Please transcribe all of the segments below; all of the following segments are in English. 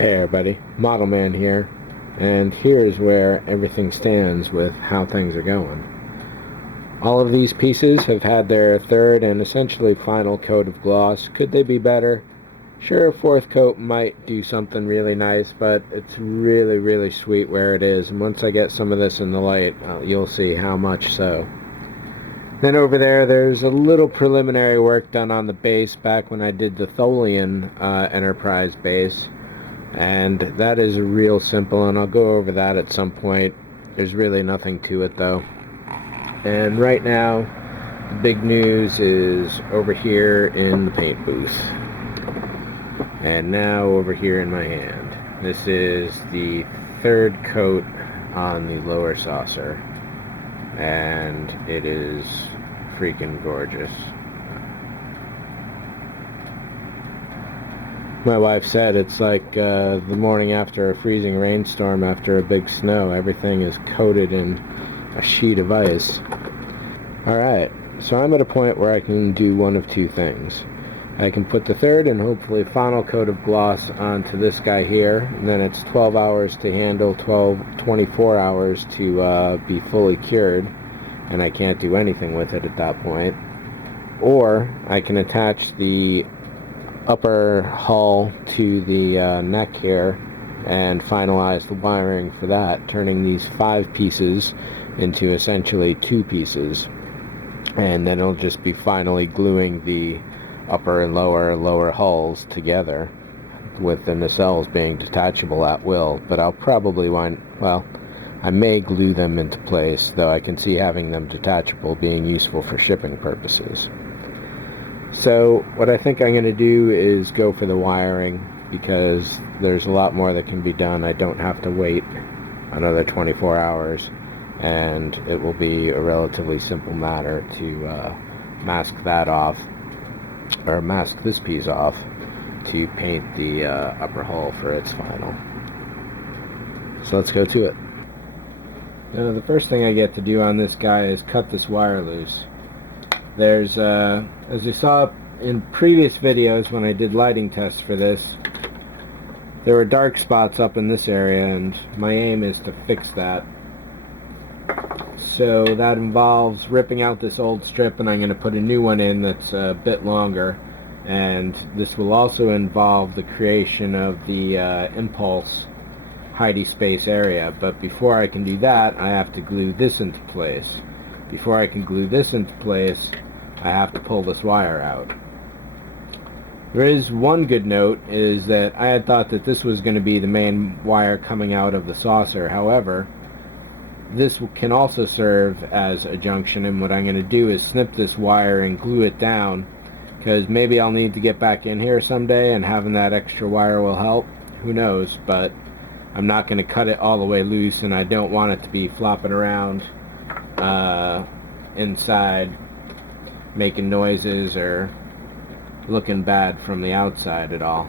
Hey everybody, Model Man here, and here's where everything stands with how things are going. All of these pieces have had their third and essentially final coat of gloss. Could they be better? Sure, a fourth coat might do something really nice, but it's really sweet where it is, and once I get some of this in the light, you'll see how much so. Then over there's a little preliminary work done on the base back when I did the Tholian Enterprise base. And that is real simple, and I'll go over that at some point. There's really nothing to it though. And right now the big news is over here in the paint booth, and now over here in my hand. This is the third coat on the lower saucer, and it is freaking gorgeous. My wife said it's like the morning after a freezing rainstorm after a big snow. Everything is coated in a sheet of ice. Alright, so I'm at a point where I can do one of two things. I can put the third and hopefully final coat of gloss onto this guy here, and then it's 12 hours to handle, 24 hours to be fully cured, and I can't do anything with it at that point. Or I can attach the upper hull to the neck here and finalize the wiring for that, turning these 5 pieces into essentially 2 pieces, and then it'll just be finally gluing the upper and lower hulls together, with the nacelles being detachable at will. But I'll probably I may glue them into place, though I can see having them detachable being useful for shipping purposes. So what I think I'm going to do is go for the wiring, because there's a lot more that can be done. I don't have to wait another 24 hours, and it will be a relatively simple matter to mask that off, or mask this piece off, to paint the upper hull for its final. So let's go to it. Now, the first thing I get to do on this guy is cut this wire loose. There's, as you saw in previous videos when I did lighting tests for this, there were dark spots up in this area, and my aim is to fix that. So that involves ripping out this old strip, and I'm going to put a new one in that's a bit longer. And this will also involve the creation of the impulse hidey space area. But before I can do that, I have to glue this into place. Before I can glue this into place, I have to pull this wire out. There is one good note, is that I had thought that this was going to be the main wire coming out of the saucer. However, this can also serve as a junction, and what I'm going to do is snip this wire and glue it down, because maybe I'll need to get back in here someday, and having that extra wire will help. Who knows? But I'm not going to cut it all the way loose, and I don't want it to be flopping around inside, making noises or looking bad from the outside at all.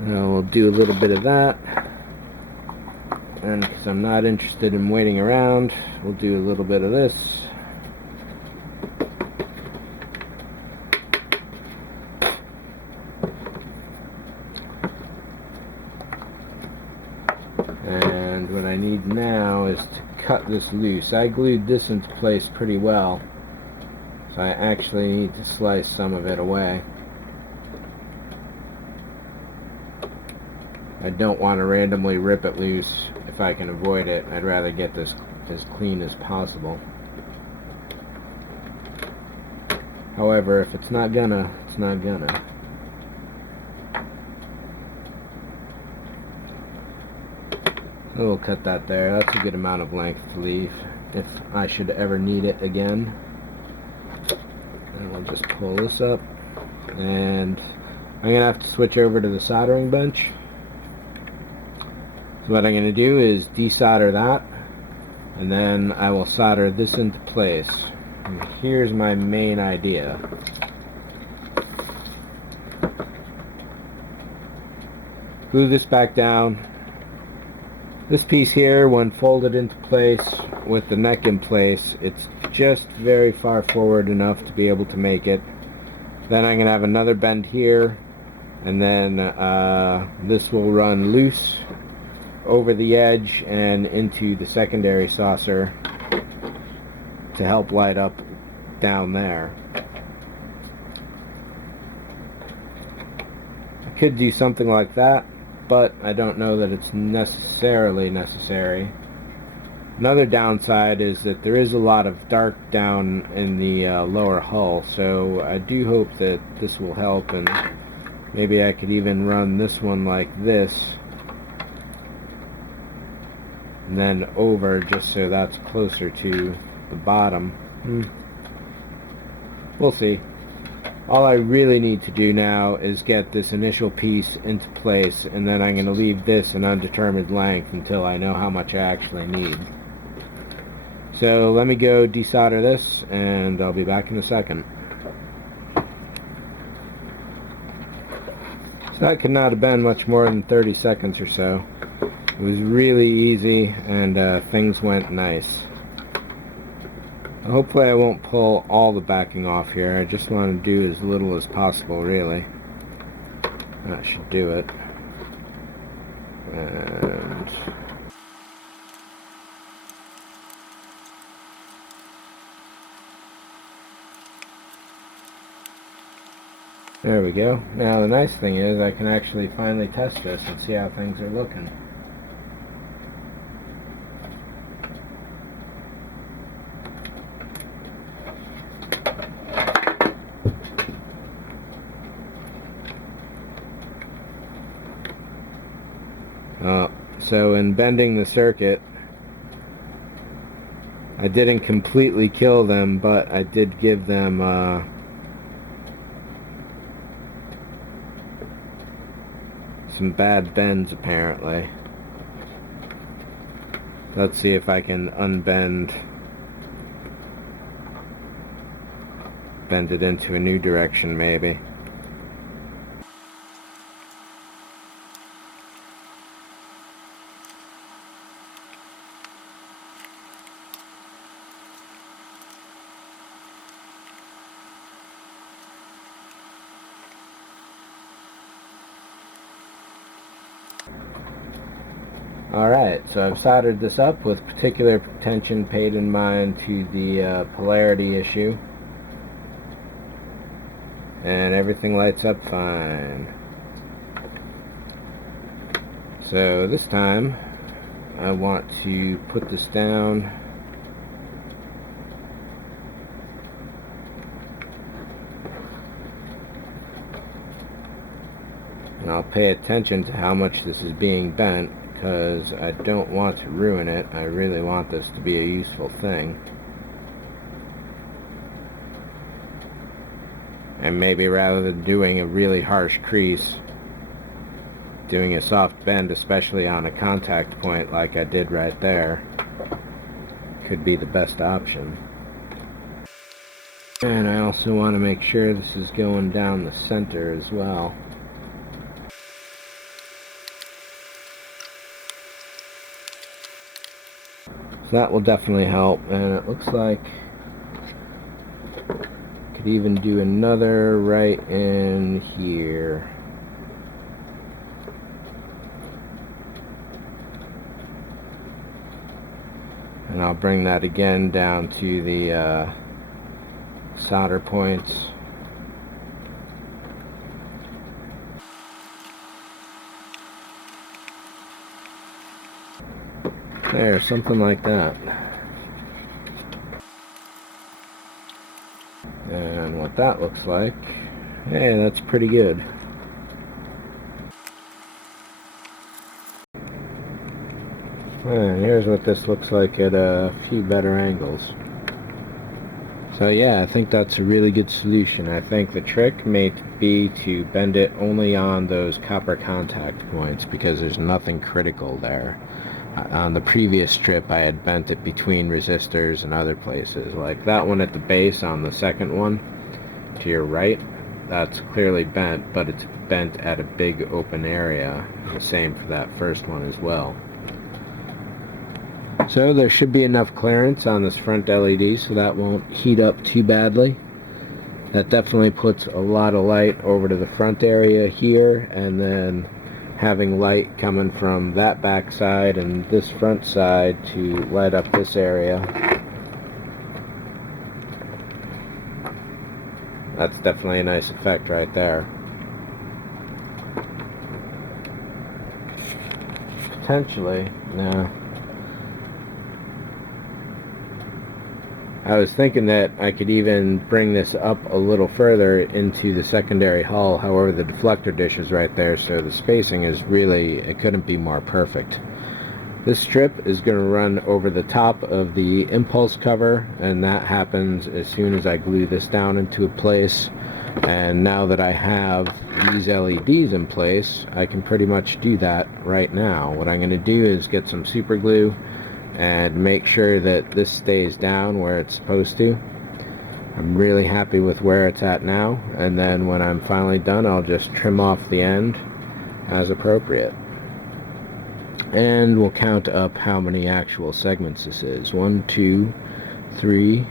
We'll do a little bit of that, and because I'm not interested in waiting around, we'll do a little bit of this. And what I need now is to cut this loose. I glued this into place pretty well, so I actually need to slice some of it away. I don't want to randomly rip it loose if I can avoid it. I'd rather get this as clean as possible. However, if it's not gonna, it's not gonna. We'll cut that there. That's a good amount of length to leave if I should ever need it again. And we'll just pull this up, and I'm gonna have to switch over to the soldering bench. So what I'm gonna do is desolder that, and then I will solder this into place. And here's my main idea. Glue this back down. This piece here, when folded into place with the neck in place, it's just very far forward enough to be able to make it. Then I'm going to have another bend here, and then this will run loose over the edge and into the secondary saucer to help light up down there. I could do something like that, but I don't know that it's necessarily necessary. Another downside is that there is a lot of dark down in the lower hull, so I do hope that this will help, and maybe I could even run this one like this and then over, just so that's closer to the bottom. We'll see. All I really need to do now is get this initial piece into place, and then I'm going to leave this an undetermined length until I know how much I actually need. So let me go desolder this, and I'll be back in a second. So that could not have been much more than 30 seconds or so. It was really easy, and things went nice. Hopefully I won't pull all the backing off here. I just want to do as little as possible, really. That should do it. And there we go. Now the nice thing is I can actually finally test this and see how things are looking. So in bending the circuit, I didn't completely kill them, but I did give them some bad bends apparently. Let's see if I can bend it into a new direction maybe. Alright, so I've soldered this up with particular attention paid in mind to the polarity issue, and everything lights up fine. So this time I want to put this down and I'll pay attention to how much this is being bent, because I don't want to ruin it. I really want this to be a useful thing. And maybe rather than doing a really harsh crease, doing a soft bend, especially on a contact point like I did right there, could be the best option. And I also want to make sure this is going down the center as well. So that will definitely help, and it looks like I could even do another right in here. And I'll bring that again down to the solder points. There, something like that. And what that looks like, hey, that's pretty good. And here's what this looks like at a few better angles. So yeah, I think that's a really good solution. I think the trick may be to bend it only on those copper contact points, because there's nothing critical there. On the previous strip I had bent it between resistors and other places, like that one at the base on the second one to your right. That's clearly bent, but it's bent at a big open area. The same for that first one as well. So there should be enough clearance on this front LED so that won't heat up too badly. That definitely puts a lot of light over to the front area here, and then having light coming from that back side and this front side to light up this area. That's definitely a nice effect right there. Potentially, no. I was thinking that I could even bring this up a little further into the secondary hull. However, the deflector dish is right there, so the spacing is really, it couldn't be more perfect. This strip is going to run over the top of the impulse cover, and that happens as soon as I glue this down into a place. And now that I have these LEDs in place, I can pretty much do that right now. What I'm going to do is get some super glue and make sure that this stays down where it's supposed to. I'm really happy with where it's at now, and then when I'm finally done, I'll just trim off the end as appropriate. And we'll count up how many actual segments this is. 1, 2, 3,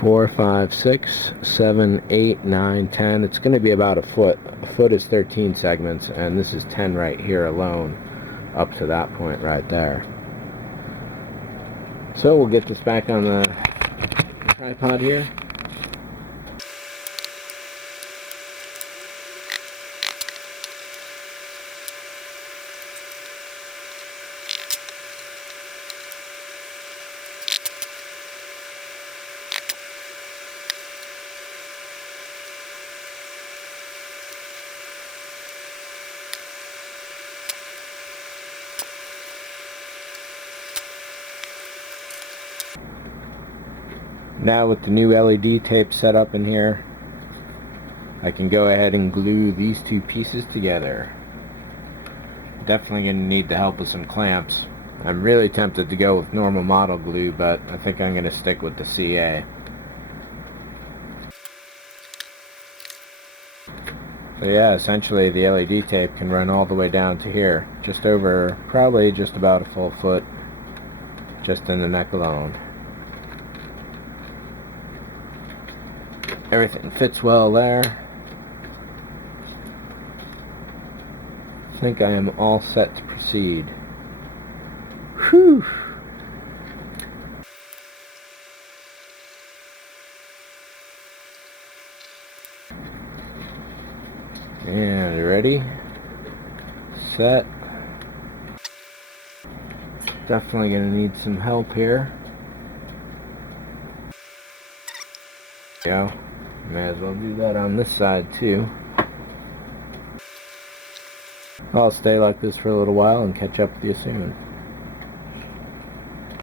4, 5, 6, 7, 8, 9, 10. It's going to be about a foot. A foot is 13 segments, and this is 10 right here alone, up to that point right there. So we'll get this back on the tripod here. Now with the new LED tape set up in here, I can go ahead and glue these two pieces together. Definitely going to need the help of some clamps. I'm really tempted to go with normal model glue, but I think I'm going to stick with the CA. So yeah, essentially the LED tape can run all the way down to here, just over, probably just about a full foot, just in the neck alone. Everything fits well there. I think I am all set to proceed. Whew! And you ready? Set. Definitely gonna need some help here. There we go. May as well do that on this side too. I'll stay like this for a little while and catch up with you soon.